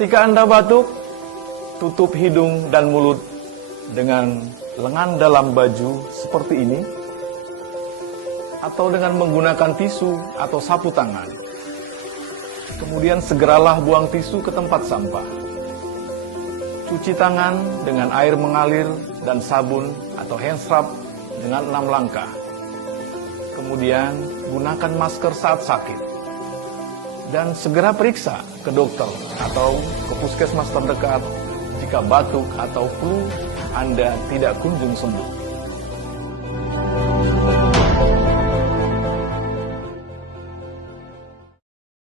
Ketika Anda batuk, tutup hidung dan mulut dengan lengan dalam baju seperti ini, atau dengan menggunakan tisu atau sapu tangan. Kemudian segeralah buang tisu ke tempat sampah. Cuci tangan dengan air mengalir dan sabun atau hand scrub dengan 6 langkah. Kemudian gunakan masker saat sakit. Dan segera periksa ke dokter atau ke puskesmas terdekat jika batuk atau flu Anda tidak kunjung sembuh.